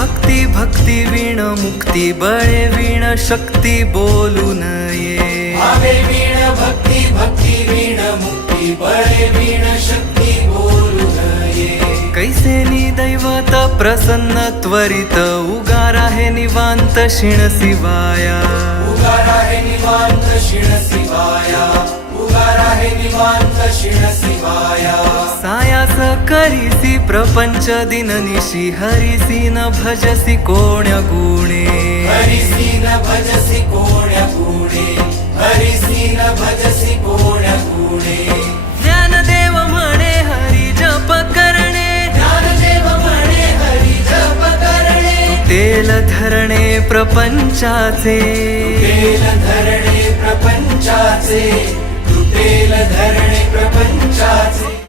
भक्ती भक्ती वीण मुक्ती बळे वीण शक्ती बोलू नये भावे वीण भक्ती भक्ती वीण मुक्ती बळे वीण शक्ती बोलू नये कैसे दैवत प्रसन्न त्वरित उगार आहे निवांत शिण शिवाया उगार आहे निवांत शिण शिवाया उगार आहे निवांत शिण शिवाया सायास करीसी प्रपंच दिननिशी हरिसी न भजसी कोण्या गुणे हरिसी न भजसी कोण्या गुणे हरिसी न भजसी कोण्या गुणे ज्ञानदेव म्हणे हरी जप करणे ज्ञानदेव म्हणे हरी जप करणे तेल धरणे प्रपंचाचे तुटेल धरणे प्रपंचाचे तुटेल धरणे प्रपंचाचे